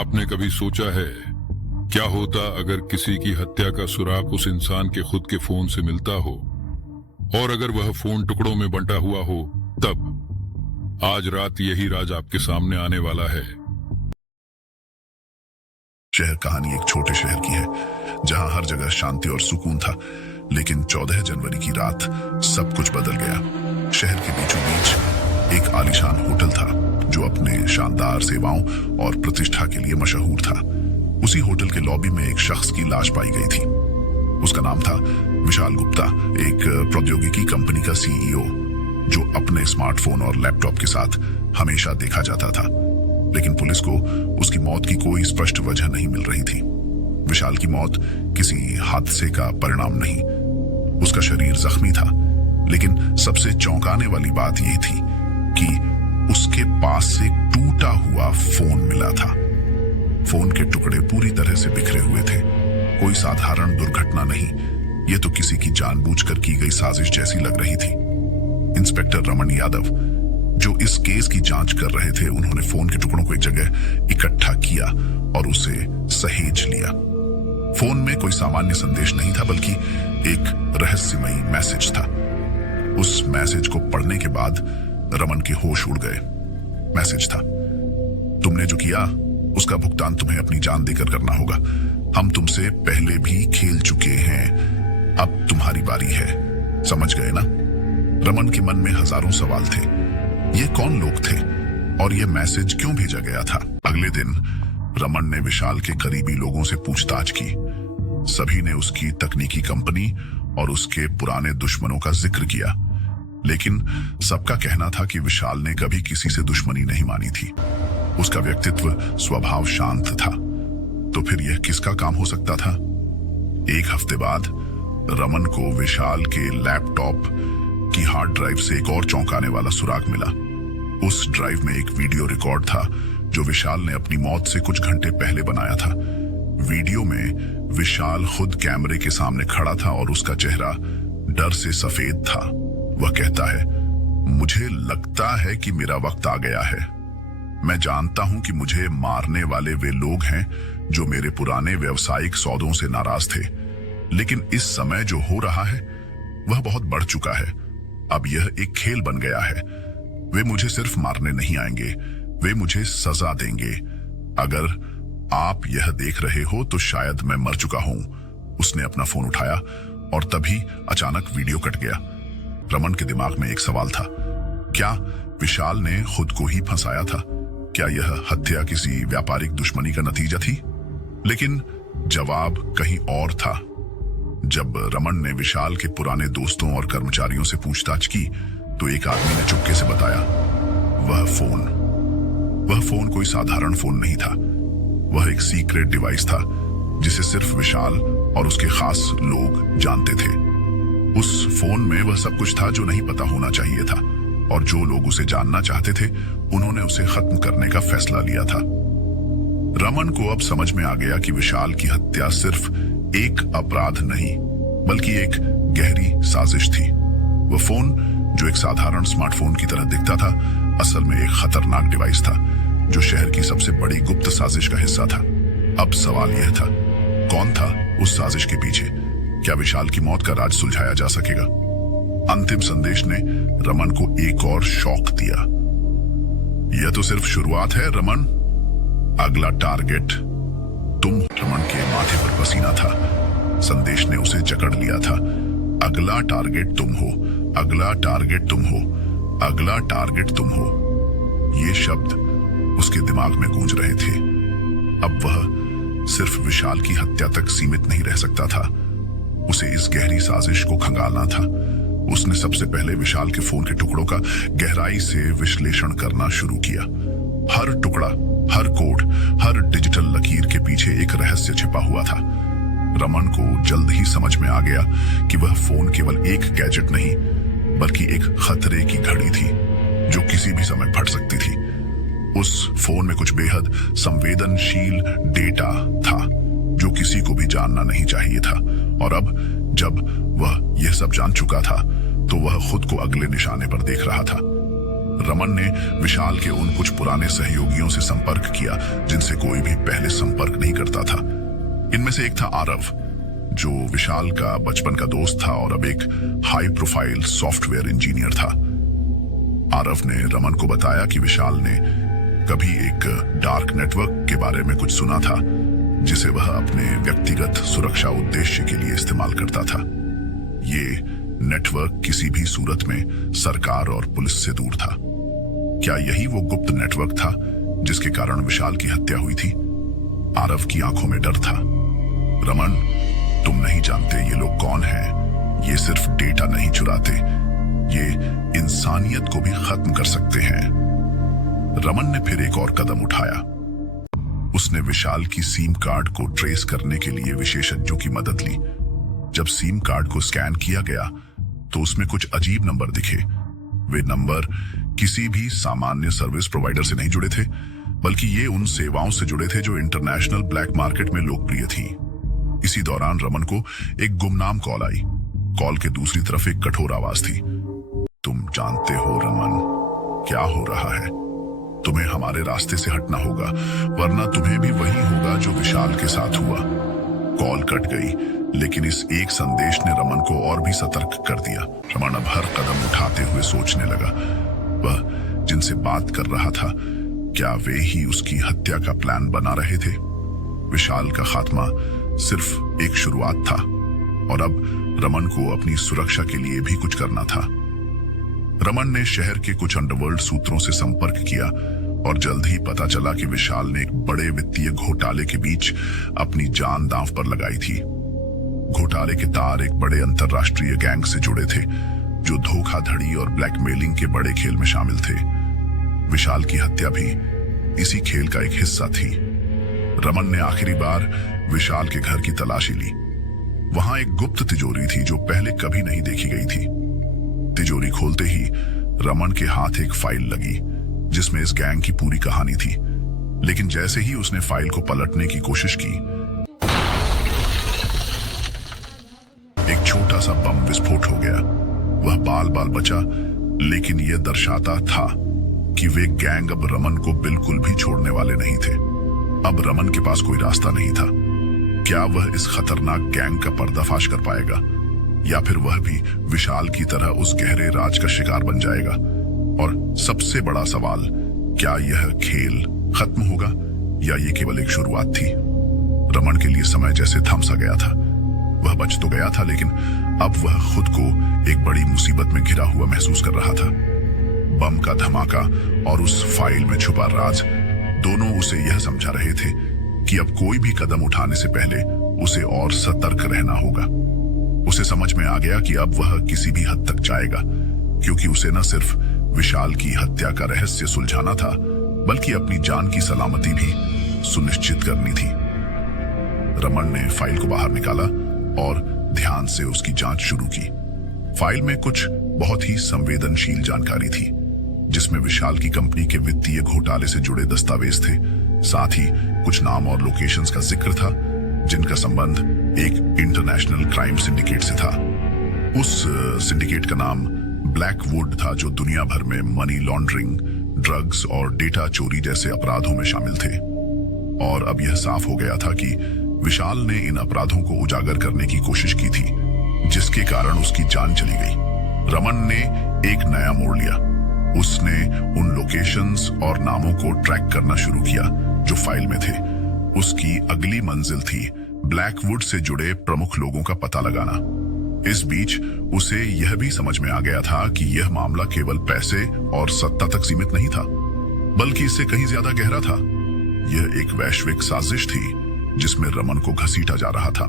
आपने कभी सोचा है क्या होता अगर किसी की हत्या का सुराग उस इंसान के खुद के फोन से मिलता हो, और अगर वह फोन टुकड़ों में बंटा हुआ हो? तब आज रात यही राज आपके सामने आने वाला है। शहर कहानी एक छोटे शहर की है जहां हर जगह शांति और सुकून था, लेकिन 14 जनवरी की रात सब कुछ बदल गया। शहर के बीचों बीच एक आलीशान होटल था जो अपने शानदार सेवाओं और प्रतिष्ठा के लिए मशहूर था। उसी होटल के लॉबी में एक शख्स की लाश पाई गई थी। उसका नाम था विशाल गुप्ता, एक प्रौद्योगिकी कंपनी का सीईओ जो अपने स्मार्टफोन और लैपटॉप के साथ हमेशा देखा जाता था। लेकिन पुलिस को उसकी मौत की कोई स्पष्ट वजह नहीं मिल रही थी। विशाल की मौत किसी हादसे का परिणाम नहीं, उसका शरीर जख्मी था, लेकिन सबसे चौंकाने वाली बात यह थी कि उसके पास से टूटा हुआ फोन मिला था। फोन के टुकड़े पूरी तरह से बिखरे हुए थे। कोई साधारण दुर्घटना नहीं, यह तो किसी की जानबूझकर की गई साजिश जैसी लग रही थी। इंस्पेक्टर रमन यादव, जो इस केस की जांच कर रहे थे, उन्होंने फोन के टुकड़ों को एक जगह इकट्ठा किया और उसे सहेज लिया। फोन में कोई सामान्य संदेश नहीं था, बल्कि एक रहस्यमयी मैसेज था। उस मैसेज को पढ़ने के बाद रमन के होश उड़ गए। मैसेज था, तुमने जो किया उसका भुगतान तुम्हें अपनी जान देकर करना होगा। हम तुमसे पहले भी खेल चुके हैं, अब तुम्हारी बारी है। समझ गए ना? रमन के मन में हजारों सवाल थे। ये कौन लोग थे और ये मैसेज क्यों भेजा गया था? अगले दिन रमन ने विशाल के करीबी लोगों से पूछताछ की। सभी ने उसकी तकनीकी कंपनी और उसके पुराने दुश्मनों का जिक्र किया, लेकिन सबका कहना था कि विशाल ने कभी किसी से दुश्मनी नहीं मानी थी। उसका व्यक्तित्व स्वभाव शांत था। तो फिर यह किसका काम हो सकता था? एक हफ्ते बाद रमन को विशाल के लैपटॉप की हार्ड ड्राइव से एक और चौंकाने वाला सुराग मिला। उस ड्राइव में एक वीडियो रिकॉर्ड था जो विशाल ने अपनी मौत से कुछ घंटे पहले बनाया था। वीडियो में विशाल खुद कैमरे के सामने खड़ा था और उसका चेहरा डर से सफेद था। वह कहता है, मुझे लगता है कि मेरा वक्त आ गया है। मैं जानता हूं कि मुझे मारने वाले वे लोग हैं जो मेरे पुराने व्यावसायिक सौदों से नाराज थे, लेकिन इस समय जो हो रहा है वह बहुत बढ़ चुका है। अब यह एक खेल बन गया है। वे मुझे सिर्फ मारने नहीं आएंगे, वे मुझे सजा देंगे। अगर आप यह देख रहे हो तो शायद मैं मर चुका हूं। उसने अपना फोन उठाया और तभी अचानक वीडियो कट गया। रमन के दिमाग में एक सवाल था, क्या विशाल ने खुद को ही फंसाया था? क्या यह हत्या किसी व्यापारिक दुश्मनी का नतीजा थी? लेकिन जवाब कहीं और था। जब रमन ने विशाल के पुराने दोस्तों और कर्मचारियों से पूछताछ की तो एक आदमी ने चुपके से बताया, वह फोन कोई साधारण फोन नहीं था। वह एक सीक्रेट डिवाइस था जिसे सिर्फ विशाल और उसके खास लोग जानते थे। उस फोन में वह सब कुछ था जो नहीं पता होना चाहिए था, और जो लोग उसे जानना चाहते थे उन्होंने उसे खत्म करने का फैसला लिया था। रमन को अब समझ में आ गया कि विशाल की हत्या सिर्फ एक अपराध नहीं, बल्कि एक गहरी साजिश थी। वह फोन, जो एक साधारण स्मार्टफोन की तरह दिखता था, असल में एक खतरनाक डिवाइस था जो शहर की सबसे बड़ी गुप्त साजिश का हिस्सा था। अब सवाल यह था, कौन था उस साजिश के पीछे? क्या विशाल की मौत का राज सुलझाया जा सकेगा? अंतिम संदेश ने रमन को एक और शॉक दिया। यह तो सिर्फ शुरुआत है रमन, अगला टारगेट तुम। रमन के माथे पर पसीना था। संदेश ने उसे जकड़ लिया था। अगला टारगेट तुम हो, अगला टारगेट तुम हो, अगला टारगेट तुम हो। ये शब्द उसके दिमाग में गूंज रहे थे। अब वह सिर्फ विशाल की हत्या तक सीमित नहीं रह सकता था, उसे इस गहरी साजिश को खंगालना था। उसने सबसे पहले विशाल के फोन के टुकड़ों का गहराई से विश्लेषण करना शुरू किया। हर टुकड़ा, हर कोड, हर डिजिटल लकीर के पीछे एक रहस्य छिपा हुआ था। रमन को जल्द ही समझ में आ गया कि वह फोन केवल एक गैजेट नहीं, बल्कि एक खतरे की घड़ी थी जो किसी भी समय फट सकती थी। उस फोन में कुछ बेहद संवेदनशील डेटा था जो किसी को भी जानना नहीं चाहिए था, और अब जब वह यह सब जान चुका था तो वह खुद को अगले निशाने पर देख रहा था। रमन ने विशाल के उन कुछ पुराने सहयोगियों से संपर्क किया जिनसे कोई भी पहले संपर्क नहीं करता था। इनमें से एक था आरव, जो विशाल का बचपन का दोस्त था और अब एक हाई प्रोफाइल सॉफ्टवेयर इंजीनियर था। आरव ने रमन को बताया कि विशाल ने कभी एक डार्क नेटवर्क के बारे में कुछ सुना था जिसे वह अपने व्यक्तिगत सुरक्षा उद्देश्य के लिए इस्तेमाल करता था। ये नेटवर्क किसी भी सूरत में सरकार और पुलिस से दूर था। क्या यही वो गुप्त नेटवर्क था जिसके कारण विशाल की हत्या हुई थी? आरव की आंखों में डर था। रमन, तुम नहीं जानते ये लोग कौन हैं। ये सिर्फ डेटा नहीं चुराते, ये इंसानियत को भी खत्म कर सकते हैं। रमन ने फिर एक और कदम उठाया। उसने विशाल की सिम कार्ड को ट्रेस करने के लिए विशेषज्ञों की मदद ली। जब सिम कार्ड को स्कैन किया गया तो उसमें कुछ अजीब नंबर दिखे। वे नंबर किसी भी सामान्य सर्विस प्रोवाइडर से नहीं जुड़े थे, बल्कि ये उन सेवाओं से जुड़े थे जो इंटरनेशनल ब्लैक मार्केट में लोकप्रिय थी। इसी दौरान रमन को एक गुमनाम कॉल आई। कॉल के दूसरी तरफ एक कठोर आवाज थी। तुम जानते हो रमन, क्या हो रहा है? तुम्हें हमारे रास्ते से हटना होगा, वरना तुम्हें भी वही होगा जो विशाल के साथ हुआ। कॉल कट गई, लेकिन इस एक संदेश ने रमन को और भी सतर्क कर दिया। रमन अब हर कदम उठाते हुए सोचने लगा, वह जिनसे बात कर रहा था, क्या वे ही उसकी हत्या का प्लान बना रहे थे? विशाल का खात्मा सिर्फ एक शुरुआत था और अब रमन को अपनी सुरक्षा के लिए भी कुछ करना था। रमन ने शहर के कुछ अंडरवर्ल्ड सूत्रों से संपर्क किया और जल्द ही पता चला कि विशाल ने एक बड़े वित्तीय घोटाले के बीच अपनी जान दांव पर लगाई थी। घोटाले के तार एक बड़े अंतरराष्ट्रीय गैंग से जुड़े थे जो धोखाधड़ी और ब्लैकमेलिंग के बड़े खेल में शामिल थे। विशाल की हत्या भी इसी खेल का एक हिस्सा थी। रमन ने आखिरी बार विशाल के घर की तलाशी ली। वहां एक गुप्त तिजोरी थी जो पहले कभी नहीं देखी गई थी। तिजोरी खोलते ही रमन के हाथ एक फाइल लगी जिसमें इस गैंग की पूरी कहानी थी। लेकिन जैसे ही उसने फाइल को पलटने की कोशिश की, एक छोटा सा बम विस्फोट हो गया। वह बाल बाल बचा, लेकिन यह दर्शाता था कि वे गैंग अब रमन को बिल्कुल भी छोड़ने वाले नहीं थे। अब रमन के पास कोई रास्ता नहीं था। क्या वह इस खतरनाक गैंग का पर्दाफाश कर पाएगा, या फिर वह भी विशाल की तरह उस गहरे राज का शिकार बन जाएगा? और सबसे बड़ा सवाल, क्या यह खेल खत्म होगा या ये केवल एक शुरुआत थी? रमन के लिए समय जैसे थम सा गया था। वह बच तो गया था, लेकिन अब वह खुद को एक बड़ी मुसीबत में घिरा हुआ महसूस कर रहा था। बम का धमाका और उस फाइल में छुपा राज दोनों उसे यह समझा रहे थे कि अब कोई भी कदम उठाने से पहले उसे और सतर्क रहना होगा। उसे समझ में आ गया कि अब वह किसी भी हद तक जाएगा, क्योंकि उसे न सिर्फ विशाल की हत्या का रहस्य सुलझाना था, बल्कि अपनी जान की सलामती भी सुनिश्चित करनी थी। रमन ने फाइल को बाहर निकाला और ध्यान से उसकी जांच शुरू की। फाइल में कुछ बहुत ही संवेदनशील जानकारी थी, जिसमें विशाल की कंपनी के वित्तीय घोटाले से जुड़े दस्तावेज थे। साथ ही कुछ नाम और लोकेशंस का जिक्र था जिनका संबंध एक इंटरनेशनल क्राइम सिंडिकेट से था। उस सिंडिकेट का नाम ब्लैकवुड था, जो दुनिया भर में मनी लॉन्ड्रिंग, ड्रग्स और डेटा चोरी जैसे अपराधों में शामिल थे। और अब यह साफ हो गया था कि विशाल ने इन अपराधों को उजागर करने की कोशिश की थी, जिसके कारण उसकी जान चली गई। रमन ने एक नया मोड़ लिया। उसने उन लोकेशंस और नामों को ट्रैक करना शुरू किया जो फाइल में थे। उसकी अगली मंजिल थी ब्लैकवुड से जुड़े प्रमुख लोगों का पता लगाना। इस बीच उसे यह भी समझ में आ गया था कि यह मामला केवल पैसे और सत्ता तक सीमित नहीं था, बल्कि इससे कहीं ज्यादा गहरा था। यह एक वैश्विक साजिश थी जिसमें रमन को घसीटा जा रहा था।